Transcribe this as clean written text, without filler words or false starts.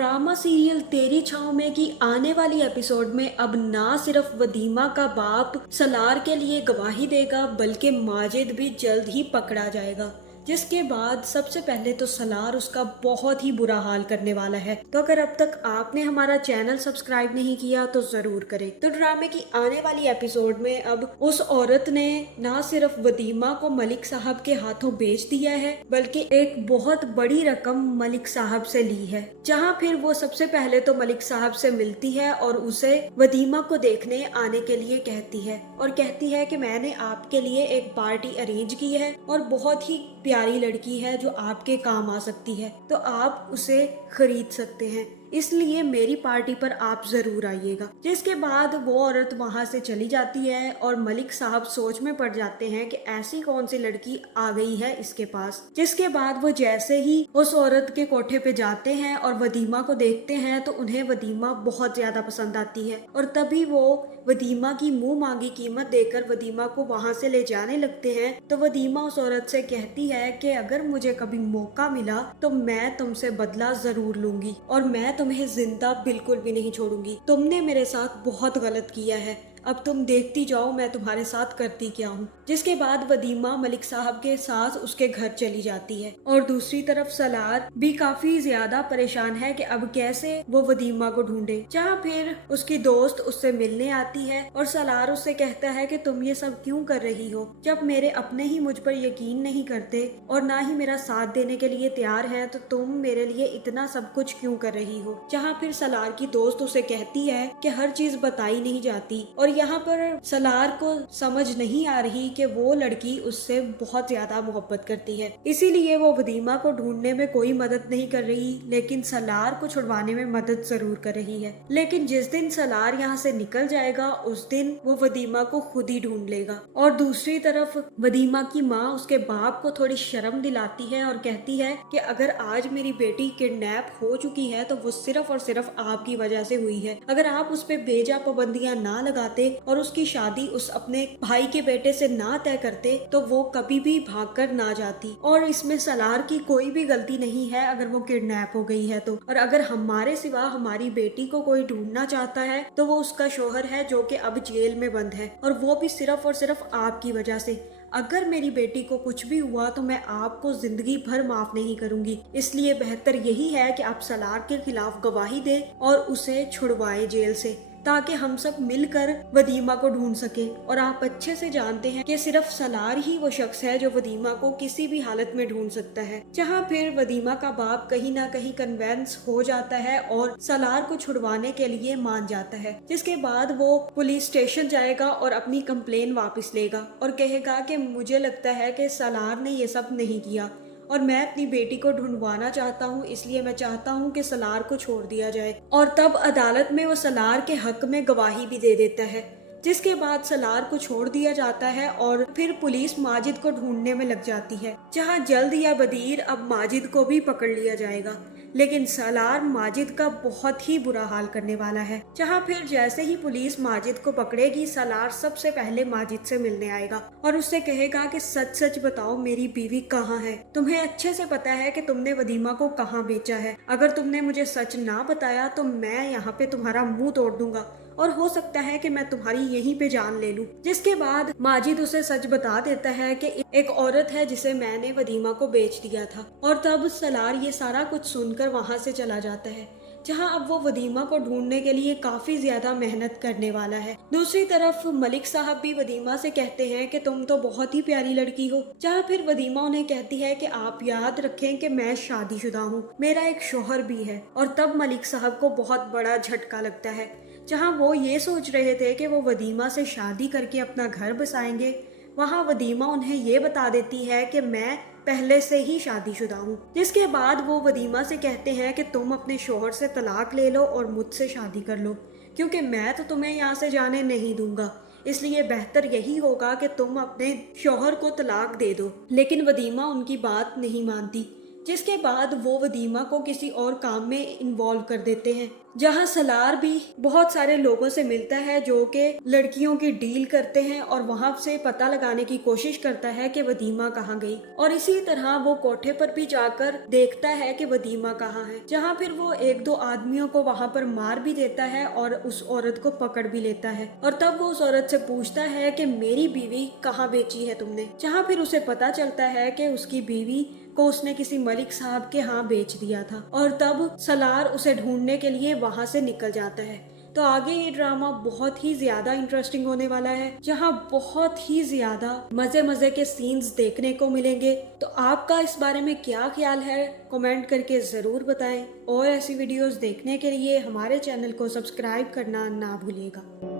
Drama serial तेरी छाँव में की आने वाली एपिसोड में अब ना सिर्फ वदीमा का बाप सलार के लिए गवाही देगा बल्कि माजिद भी जल्द ही पकड़ा जाएगा, जिसके बाद सबसे पहले तो सलार उसका बहुत ही बुरा हाल करने वाला है। तो अगर अब तक आपने हमारा चैनल सब्सक्राइब नहीं किया तो जरूर करें। तो ड्रामे की आने वाली एपिसोड में अब उस औरत ने ना सिर्फ वदीमा को मलिक साहब के हाथों बेच दिया है बल्कि एक बहुत बड़ी रकम मलिक साहब से ली है, जहां फिर वो सबसे पहले तो मलिक साहब से मिलती है और उसे वदीमा को देखने आने के लिए कहती है और कहती है कि मैंने आपके लिए एक पार्टी अरेंज की है और बहुत ही प्यारी लड़की है जो आपके काम आ सकती है, तो आप उसे खरीद सकते हैं, इसलिए मेरी पार्टी पर आप जरूर आइएगा। जिसके बाद वो औरत वहां से चली जाती है और मलिक साहब सोच में पड़ जाते हैं कि ऐसी कौन सी लड़की आ गई है इसके पास। जिसके बाद वो जैसे ही उस औरत के कोठे पे जाते हैं और वदीमा को देखते हैं तो उन्हें वदीमा बहुत ज्यादा पसंद आती है और तभी वो वदीमा की मुंह मांगी कीमत देकर वदीमा को वहां से ले जाने लगते हैं। तो वदीमा उस औरत से कहती है कि अगर मुझे कभी मौका मिला तो मैं तुमसे बदला जरूर लूंगी और मैं तुम्हें जिंदा बिल्कुल भी नहीं छोड़ूंगी। तुमने मेरे साथ बहुत गलत किया है, अब तुम देखती जाओ मैं तुम्हारे साथ करती क्या हूँ। जिसके बाद वदीमा मलिक साहब के साथ उसके घर चली जाती है और दूसरी तरफ सलार भी काफी ज्यादा परेशान है कि अब कैसे वो वदीमा को ढूंढे। जहाँ फिर उसकी दोस्त उससे मिलने आती है और सलार उससे कहता है कि तुम ये सब क्यों कर रही हो, जब मेरे अपने ही मुझ पर यकीन नहीं करते और ना ही मेरा साथ देने के लिए तैयार है तो तुम मेरे लिए इतना सब कुछ क्यों कर रही हो। जहाँ फिर सलार की दोस्त उसे कहती है कि हर चीज बताई नहीं जाती और यहाँ पर सलार को समझ नहीं आ रही कि वो लड़की उससे बहुत ज्यादा मोहब्बत करती है, इसीलिए वो वदीमा को ढूंढने में कोई मदद नहीं कर रही लेकिन सलार को छुड़वाने में मदद जरूर कर रही है। लेकिन जिस दिन सलार यहाँ से निकल जाएगा उस दिन वो वदीमा को खुद ही ढूंढ लेगा। और दूसरी तरफ वदीमा की माँ उसके बाप को थोड़ी शर्म दिलाती है और कहती है कि अगर आज मेरी बेटी किडनैप हो चुकी है तो वो सिर्फ और सिर्फ आपकी वजह से हुई है। अगर आप उस पे बेजा पाबंदियां ना लगाते और उसकी शादी उस अपने भाई के बेटे से ना तय करते तो वो कभी भी भागकर ना जाती और इसमें सलार की कोई भी गलती नहीं है अगर वो किडनैप हो गई है तो। और अगर हमारे सिवा हमारी बेटी को कोई ढूंढना चाहता है तो वो उसका शोहर है जो कि अब जेल में बंद है और वो भी सिर्फ और सिर्फ आपकी वजह से। अगर मेरी बेटी को कुछ भी हुआ तो मैं आपको जिंदगी भर माफ नहीं करूंगी, इसलिए बेहतर यही है कि आप सलार के खिलाफ गवाही दें और उसे छुड़वाएं जेल से, ताकि हम सब मिलकर वदीमा को ढूंढ सके। और आप अच्छे से जानते हैं कि सिर्फ सलार ही वो शख्स है जो वदीमा को किसी भी हालत में ढूंढ सकता है। जहां फिर वदीमा का बाप कहीं ना कहीं कन्वेंस हो जाता है और सलार को छुड़वाने के लिए मान जाता है। जिसके बाद वो पुलिस स्टेशन जाएगा और अपनी कंप्लेन वापस लेगा और कहेगा कि मुझे लगता है कि सलार ने ये सब नहीं किया और मैं अपनी बेटी को ढूंढवाना चाहता हूँ, इसलिए मैं चाहता हूँ कि सलार को छोड़ दिया जाए। और तब अदालत में वो सलार के हक में गवाही भी दे देता है। जिसके बाद सलार को छोड़ दिया जाता है और फिर पुलिस माजिद को ढूंढने में लग जाती है, जहाँ जल्द या बदीर अब माजिद को भी पकड़ लिया जाएगा। लेकिन सलार माजिद का बहुत ही बुरा हाल करने वाला है। जहाँ फिर जैसे ही पुलिस माजिद को पकड़ेगी सलार सबसे पहले माजिद से मिलने आएगा और उससे कहेगा कि सच सच बताओ मेरी बीवी कहाँ है। तुम्हें अच्छे से पता है कि तुमने वदीमा को कहाँ बेचा है, अगर तुमने मुझे सच ना बताया तो मैं यहाँ पे तुम्हारा मुंह तोड़ दूंगा और हो सकता है कि मैं तुम्हारी यहीं पे जान ले लूं। जिसके बाद माजिद उसे सच बता देता है कि एक औरत है जिसे मैंने वदीमा को बेच दिया था। और तब सलार ये सारा कुछ सुनकर वहां से चला जाता है, जहां अब वो वदीमा को ढूंढने के लिए काफी ज्यादा मेहनत करने वाला है। दूसरी तरफ मलिक साहब भी वदीमा से कहते हैं कि तुम तो बहुत ही प्यारी लड़की हो। जहां फिर वदीमा उन्हें कहती है कि आप याद रखें कि मैं शादीशुदा हूँ, मेरा एक शोहर भी है। और तब मलिक साहब को बहुत बड़ा झटका लगता है। जहां वो ये सोच रहे थे कि वो वदीमा से शादी करके अपना घर बसाएंगे, वहां वदीमा उन्हें ये बता देती है कि मैं पहले से ही शादीशुदा हूँ। जिसके बाद वो वदीमा से कहते हैं कि तुम अपने शोहर से तलाक ले लो और मुझसे शादी कर लो, क्योंकि मैं तो तुम्हें यहाँ से जाने नहीं दूंगा, इसलिए बेहतर यही होगा कि तुम अपने शोहर को तलाक दे दो। लेकिन वदीमा उनकी बात नहीं मानती। जिसके बाद वो वदीमा को किसी और काम में इन्वॉल्व कर देते हैं, जहां सलार भी बहुत सारे लोगों से मिलता है जो कि लड़कियों की डील करते हैं और वहां से पता लगाने की कोशिश करता है कि वदीमा कहाँ गई। और इसी तरह वो कोठे पर भी जाकर देखता है कि वदीमा कहाँ है, जहां फिर वो एक दो आदमियों को वहां पर मार भी देता है और उस औरत को पकड़ भी लेता है। और तब वो उस औरत से पूछता है कि मेरी बीवी कहाँ बेची है तुमने, जहां फिर उसे पता चलता है कि उसकी बीवी को उसने किसी मलिक साहब के यहाँ बेच दिया था। और तब सलार उसे ढूंढने के लिए वहां से निकल जाता है। तो आगे ये ड्रामा बहुत ही ज्यादा इंटरेस्टिंग होने वाला है, जहां बहुत ही ज्यादा मजे मजे के सीन्स देखने को मिलेंगे। तो आपका इस बारे में क्या ख्याल है, कमेंट करके जरूर बताएं। और ऐसी वीडियोस देखने के लिए हमारे चैनल को सब्सक्राइब करना ना भूलिएगा।